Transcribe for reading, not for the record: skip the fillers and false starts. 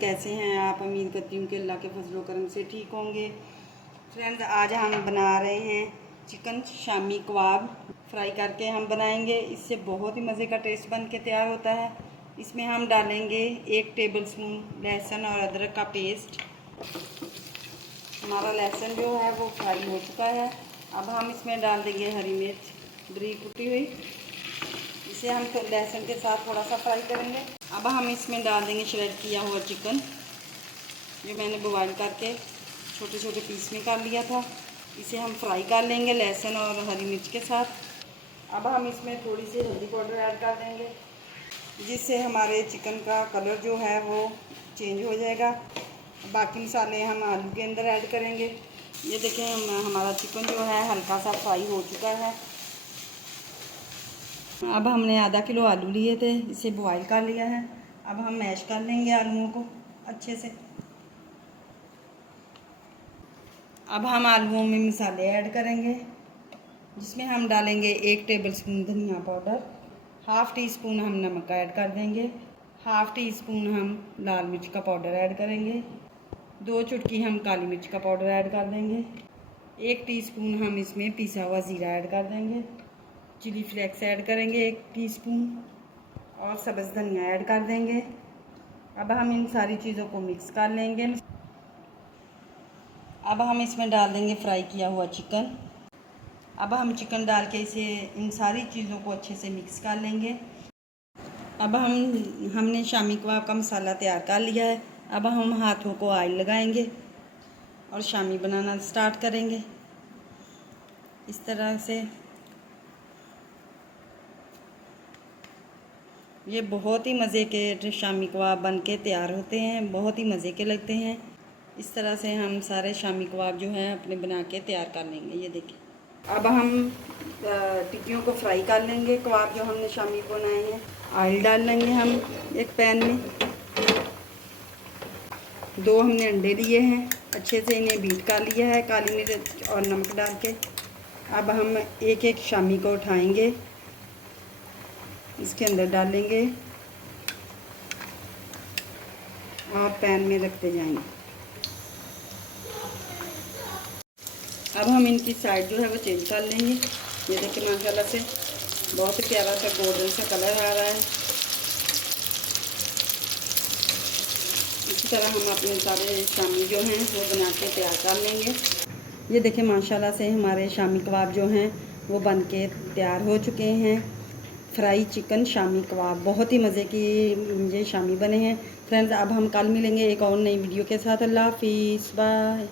कैसे हैं आप? उम्मीद करती हूँ कि अल्लाह के फजलो करम से ठीक होंगे। फ्रेंड्स, आज हम बना रहे हैं चिकन शामी कबाब। फ्राई करके हम बनाएंगे, इससे बहुत ही मज़े का टेस्ट बन के तैयार होता है। इसमें हम डालेंगे 1 टेबलस्पून लहसुन और अदरक का पेस्ट। हमारा लहसुन जो है वो फ्राई हो चुका है। अब हम इसमें डाल देंगे हरी मिर्च बारीक कुटी हुई। इसे हम तो लहसुन के साथ थोड़ा सा फ्राई करेंगे। अब हम इसमें डाल देंगे श्रेड किया हुआ चिकन, जो मैंने बॉयल करके छोटे छोटे पीस में कर लिया था। इसे हम फ्राई कर लेंगे लहसुन और हरी मिर्च के साथ। अब हम इसमें थोड़ी सी हल्दी पाउडर ऐड कर देंगे, जिससे हमारे चिकन का कलर जो है वो चेंज हो जाएगा। बाकी मसाले हम आलू के अंदर ऐड करेंगे। ये देखें, हमारा चिकन जो है हल्का सा फ्राई हो चुका है। अब हमने आधा किलो आलू लिए थे, इसे बॉयल कर लिया है। अब हम मैश कर लेंगे आलूओं को अच्छे से। अब हम आलूओं में मसाले ऐड करेंगे, जिसमें हम डालेंगे 1 टेबलस्पून धनिया पाउडर, हाफ़ टी स्पून हम नमक ऐड कर देंगे, हाफ़ टी स्पून हम लाल मिर्च का पाउडर ऐड करेंगे, 2 चुटकी हम काली मिर्च का पाउडर ऐड कर देंगे, 1 टीस्पून हम इसमें पिसा हुआ ज़ीरा ऐड कर देंगे, चिली फ्लेक्स ऐड करेंगे 1 टीस्पून और सब्ज़ धनिया ऐड कर देंगे। अब हम इन सारी चीज़ों को मिक्स कर लेंगे। अब हम इसमें डाल देंगे फ्राई किया हुआ चिकन। अब हम चिकन डाल के इसे इन सारी चीज़ों को अच्छे से मिक्स कर लेंगे। अब हमने शामी कबाब का मसाला तैयार कर लिया है। अब हम हाथों को ऑयल लगाएंगे और शामी बनाना स्टार्ट करेंगे इस तरह से। ये बहुत ही मज़े के शामी कबाब बन के तैयार होते हैं, बहुत ही मज़े के लगते हैं। इस तरह से हम सारे शामी कबाब जो हैं अपने बना के तैयार कर लेंगे। ये देखिए, अब हम टिक्कियों को फ्राई कर लेंगे। कबाब जो हमने शामी बनाए हैं, ऑयल डाल लेंगे हम एक पैन में। 2 हमने अंडे लिए हैं, अच्छे से इन्हें बीट कर लिया है काली मिर्च और नमक डाल के। अब हम एक एक शामी को उठाएंगे, इसके अंदर डालेंगे और पैन में रखते जाएंगे। अब हम इनकी साइड जो है वो चेंज कर लेंगे। ये देखिए, माशाल्लाह से बहुत ही प्यारा सा गोल्डन सा कलर आ रहा है। इसी तरह हम अपने सारे शामी जो हैं वो बना के तैयार कर लेंगे। ये देखिए, माशाल्लाह से हमारे शामी कबाब जो हैं वो बन के तैयार हो चुके हैं। फ्राई चिकन शामी कबाब बहुत ही मज़े की मुझे शामी बने हैं। फ्रेंड्स, अब हम कल मिलेंगे एक और नई वीडियो के साथ। अल्लाह हाफिज़, बाय।